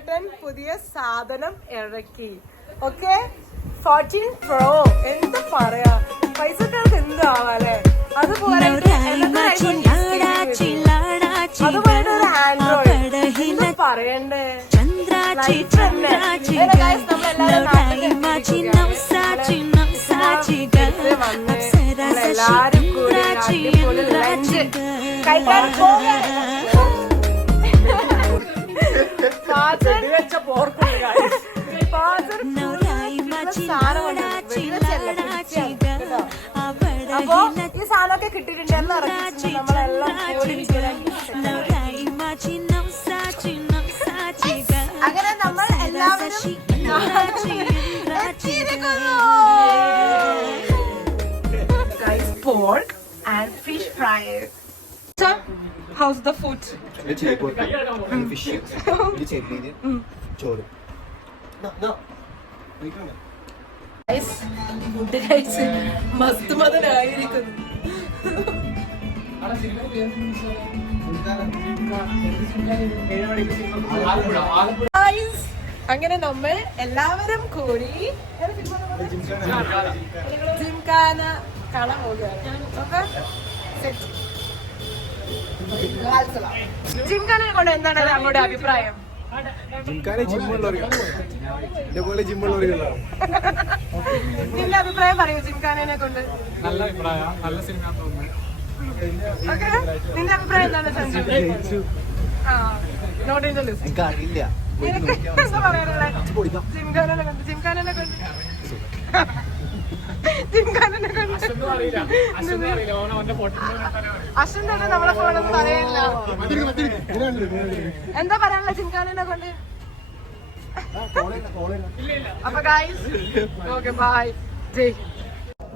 ചേട്ടൻ പുതിയ സാധനം ഇറക്കി. Okay, 14 Pro. എന്താ പറയാ, പൈസക്കാർക്ക് എന്ത് ആവാല്ലേ. അതുപോലെ ഒരു ആൻഡ്രോയിഡ് പറയണ്ടേ. എല്ലാരും കൂടി ലഞ്ച് കഴിക്കാൻ പോകാൻ അപ്പൊ ഈ സാധനമൊക്കെ കിട്ടിയിട്ടുണ്ട്. നമ്മളെല്ലാം അങ്ങനെ നമ്മൾ എല്ലാവരും pork and fish fry. So, how's the food? Fish. ചോറ്. Guys, food കഴിച്ച് മസ്ത് മതനായിരിക്കുന്നു. അങ്ങനെ നമ്മൾ എല്ലാവരും കൂടി ജിംഖാന കാണാൻ പോവുകയാണ്. ജിംഖാനയെ കൊണ്ട് എന്താണ് അങ്ങോട്ട് അഭിപ്രായം? നിന്റെ അഭിപ്രായം പറയൂ. ജിംഖാനയെ കൊണ്ട് നല്ല അഭിപ്രായം, നല്ല സിനിമ തോന്നുന്നു. നിന്റെ അഭിപ്രായം എന്താണ് Sanju? Not in the list. എന്താ പറയാനുള്ളത് ജിംഖാനനെ കൊണ്ട്? ജിംഖാനനെ കൊണ്ട് അശ്വൻ തന്നെ നമ്മളെ ഫോണൊന്നും പറയില്ല. എന്താ പറയാനുള്ള ജിംഖാനനെ കൊണ്ട്? അപ്പൊ ഗൈസ് ഓക്കെ ബൈ. ജയ്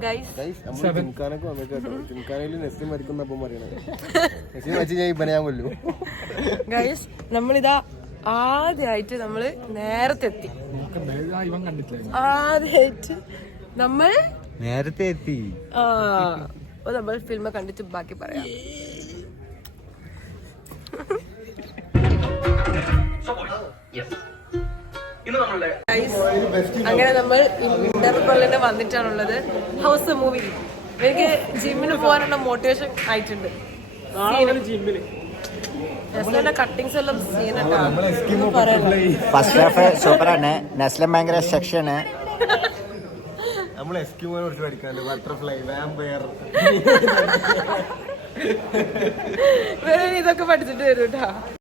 ഗൈസ്. ഗൈസ് നമ്മളിതാ ആദ്യമായിട്ട് നമ്മള് നേരത്തെ എത്തി. ആദ്യമായിട്ട് നമ്മൾ നേരത്തെ എത്തി. നമ്മൾ ഫിലിം കണ്ടിട്ട് ബാക്കി പറയാം. അങ്ങനെ നമ്മൾ ഇന്റർവെല്ലിന് വന്നിട്ടാണുള്ളത്. House movie. എനിക്ക് ജിമ്മിന് പോകാനുള്ള മോട്ടിവേഷൻ ആയിട്ടുണ്ട്. കട്ടിങ്സ് എല്ലാം ഫസ്റ്റ് ഹാഫ് സൂപ്പറാണ്. നെസ്ലം ഭയങ്കര സെക്ഷന്. നമ്മൾ എസ്കിമോനെ കുറിച്ച് പഠിക്കാനുണ്ട്. ബട്ടർഫ്ലൈ, വാമ്പയർ, ഇതൊക്കെ പഠിച്ചിട്ട് വരും കേട്ടാ.